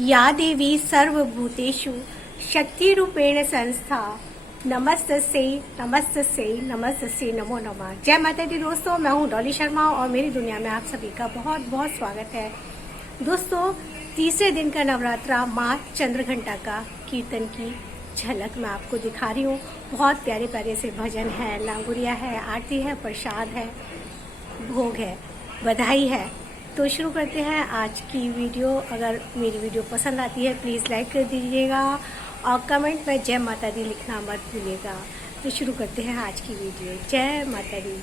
या देवी सर्वभूतेषु शक्तिरूपेण संस्था नमस्तस्यै नमस्तस्यै नमस्तस्यै नमो नमः। जय माता दी दोस्तों, मैं हूँ डॉली शर्मा और मेरी दुनिया में आप सभी का बहुत बहुत स्वागत है। दोस्तों, तीसरे दिन का नवरात्रा माँ चंद्रघंटा का कीर्तन की झलक मैं आपको दिखा रही हूँ। बहुत प्यारे प्यारे से भजन है, लांगुरिया है, आरती है, प्रसाद है, भोग है, बधाई है। तो शुरू करते हैं आज की वीडियो। अगर मेरी वीडियो पसंद आती है प्लीज़ लाइक कर दीजिएगा और कमेंट में जय माता दी लिखना मत भूलिएगा। तो शुरू करते हैं आज की वीडियो। जय माता दी।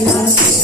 Gracias.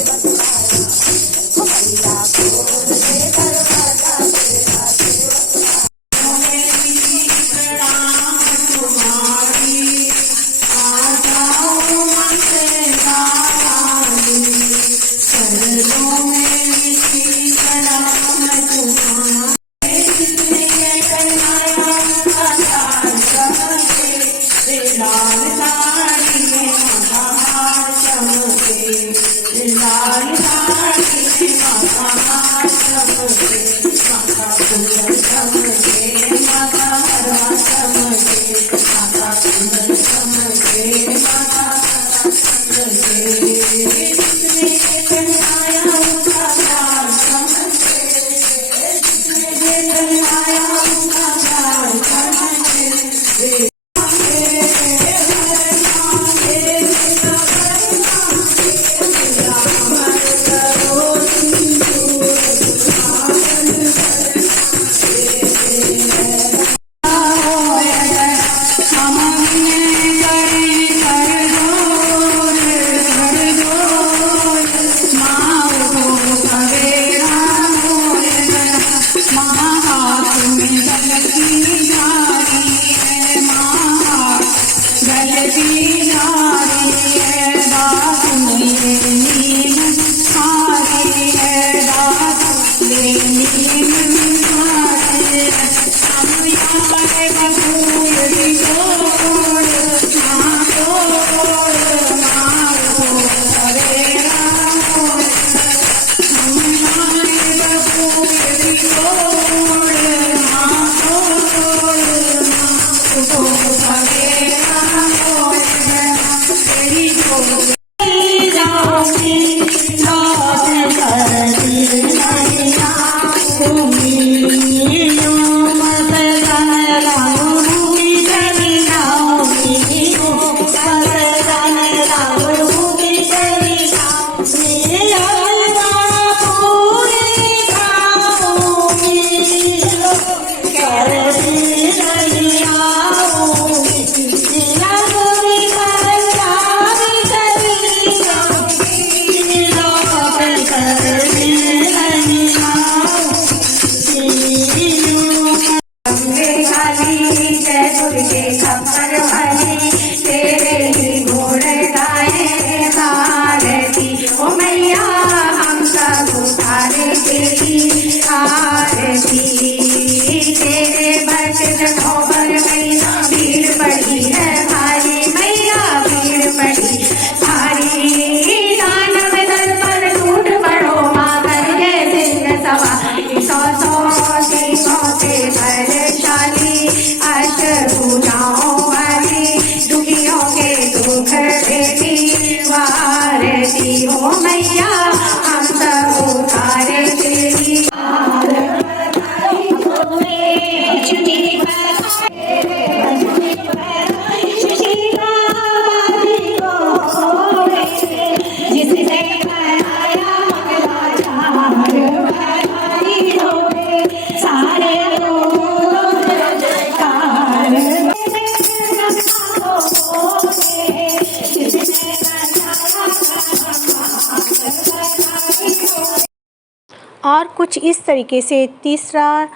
और कुछ इस तरीके से तीसरा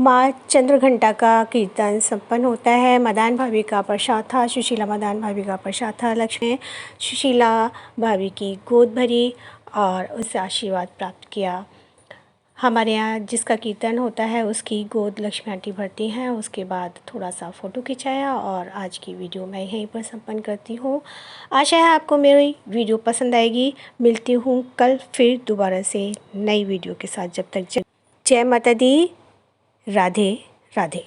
माँ चंद्रघंटा का कीर्तन संपन्न होता है। मदान भाभी का प्रसाद था, सुशीला मदान भाभी का प्रसाद था। लक्ष्मी सुशीला भाभी की गोद भरी और उससे आशीर्वाद प्राप्त किया। हमारे यहाँ जिसका कीर्तन होता है उसकी गोद लक्ष्मी आंटी भरती हैं। उसके बाद थोड़ा सा फ़ोटो खिंचाया और आज की वीडियो मैं यहीं पर संपन्न करती हूँ। आशा है आपको मेरी वीडियो पसंद आएगी। मिलती हूँ कल फिर दोबारा से नई वीडियो के साथ। जब तक जय माता दी, राधे राधे।